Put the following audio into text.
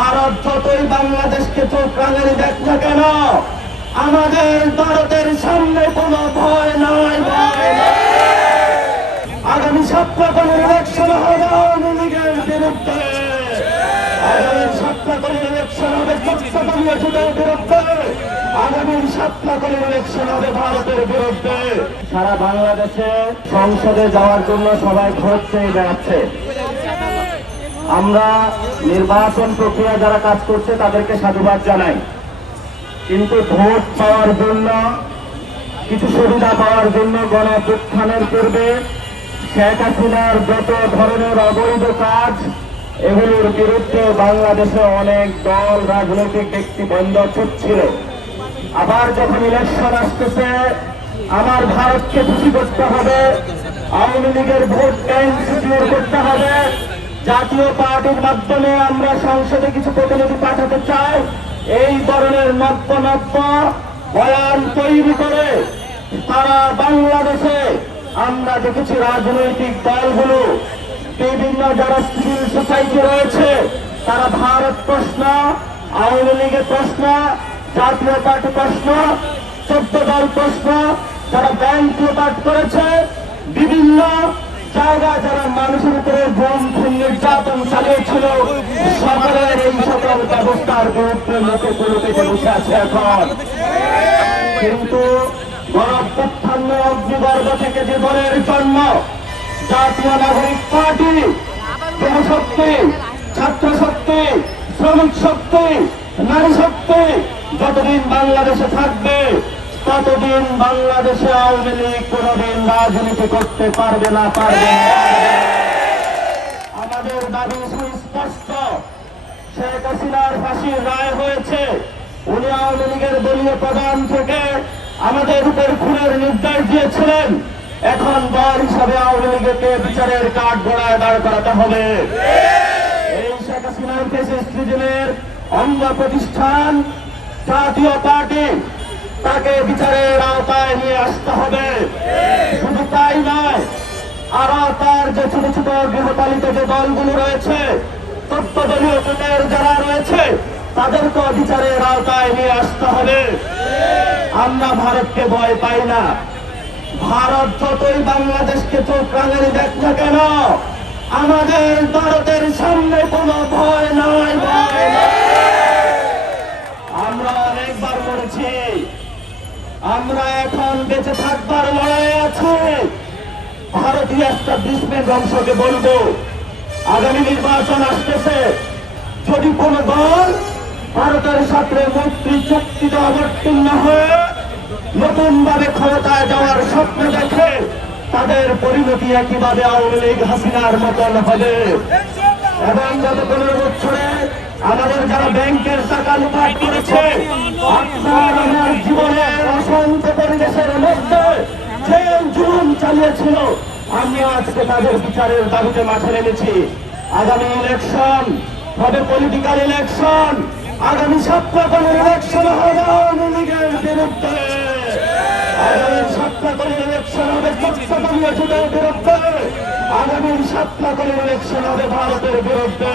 ভারত যতই বাংলাদেশকে চোখ রাঙানি দেখ না কেন, আমাদের ভারতের সামনে কোনো ভয় নাই। আগামী সপ্তাহের ইলেকশন হবে আওয়ামী লীগের বিরুদ্ধে, আগামী সপ্তাহের ইলেকশন হবে চট্টগ্রামের বিরুদ্ধে, আগামী সপ্তাহের ইলেকশন হবে ভারতের বিরুদ্ধে। সারা বাংলাদেশে সংসদে যাওয়ার জন্য সবাই ভোট চেয়ে বেড়াচ্ছে। আমরা নির্বাচন প্রক্রিয়া যারা কাজ করছে তাদেরকে সাধুবাদ জানাই, কিন্তু ভোট পাওয়ার জন্য, কিছু সুবিধা পাওয়ার জন্য গণঅভ্যুত্থানের পূর্বে শেখ হাসিনার যত ধরনের অবৈধ কাজ, এগুলোর বিরুদ্ধে বাংলাদেশে অনেক দল, রাজনৈতিক ব্যক্তিবৃন্দ ছুটছিল। আবার যখন ইলেকশন আসতেছে, আমার ভারতকে খুশি করতে হবে, আওয়ামী লীগের ভোট ব্যাংক সিকিউর করতে হবে, জাতীয় পার্টির মাধ্যমে আমরা সংসদে কিছু প্রতিনিধি পাঠাতে চাই, এই ধরনের নব্য বয়ান তৈরি করে তারা বাংলাদেশে আমরা দেখেছি রাজনৈতিক দলগুলো, বিভিন্ন যারা সিভিল সোসাইটি রয়েছে, তারা ভারত প্রশ্ন, আওয়ামী লীগের প্রশ্ন, জাতীয় পার্টি প্রশ্ন, 14 দল প্রশ্ন, যারা ব্যাংক লোপাট করেছে, বিভিন্ন জায়গায় যারা মানুষের উপরে বোম নির্যাতন চালিয়েছিল, সকলের এই সকল ব্যবস্থার বিরুদ্ধে মুখে পুরোতে বসে আছে এখন। কিন্তু গণঅভ্যুত্থান অগ্নিগর্ভ থেকে যে দলের জন্ম, জাতীয় নাগরিক পার্টি, যুবশক্তি, ছাত্র শক্তি, শ্রমিক শক্তি, নারী শক্তি যতদিন বাংলাদেশে থাকবে, ততদিন বাংলাদেশে আওয়ামী লীগ কোনদিন রাজনীতি করতে পারবে না। আমাদের দাবি সুস্পষ্ট, শেখ হাসিনার ফাঁসির রায় হয়েছে, উনি আওয়ামী লীগের দলীয় প্রধান থেকে আমাদের উপর খুনের নির্দেশ দিয়েছিলেন। এখন দল হিসাবে আওয়ামী লীগকে বিচারের কাঠ গড়ায় দাঁড় করাতে হবে। এই শেখ হাসিনার ফ্যাসিস্টের অঙ্গ প্রতিষ্ঠান জাতীয় পার্টি, তাকে বিচারের আওতায় নিয়ে আসতে হবে। শুধু তাই নয়, আরো তার যে ছোট ছোট গৃহপালিত যে দলগুলো রয়েছে, 14 দলীয় জোটের যারা রয়েছে, তাদেরকে বিচারের আওতায় নিয়ে আসতে হবে। আমরা ভারতকে ভয় পাই না। ভারত যতই বাংলাদেশকে চোখ রাঙানি দেখ না কেন, আমাদের ভারতের সামনে কোনো ভয় নাই। আমরা অনেকবার বলেছি, আমরা এখন বেঁচে থাকবার লড়াই আছে। ভারতীয় এস্টাবলিশমেন্ট অংশকে বলবো, আগামী নির্বাচন আসতেছে, যদি কোন দল ভারতের সাথে মৈত্রী চুক্তিতে অবতীর্ণ হয়ে নতুন ভাবে ক্ষমতায় যাওয়ার স্বপ্ন দেখে, তাদের পরিণতি একইভাবে আওয়ামী লীগ হাসিনার মতন হবে। এবং গত 15 বছরে আমাদের যারা ব্যাংকের টাকা লুপাট করেছে, আপনার আমার জীবনের অসংখ্য পরিবেশের মধ্যে যে জুলুম চালিয়েছিল, আমরা আজকে তাদের বিচারের দাবিতে মাঠে নেমেছি। আগামী ইলেকশন হবে পলিটিক্যাল ইলেকশন, আগামী সপ্তাহের ইলেকশন হবে আওয়ামী লীগের বিরুদ্ধে, আগামী সপ্তাহের ইলেকশন হবে চট্টগ্রামের বিরুদ্ধে, আগামী সপ্তাহের ইলেকশন হবে ভারতের বিরুদ্ধে।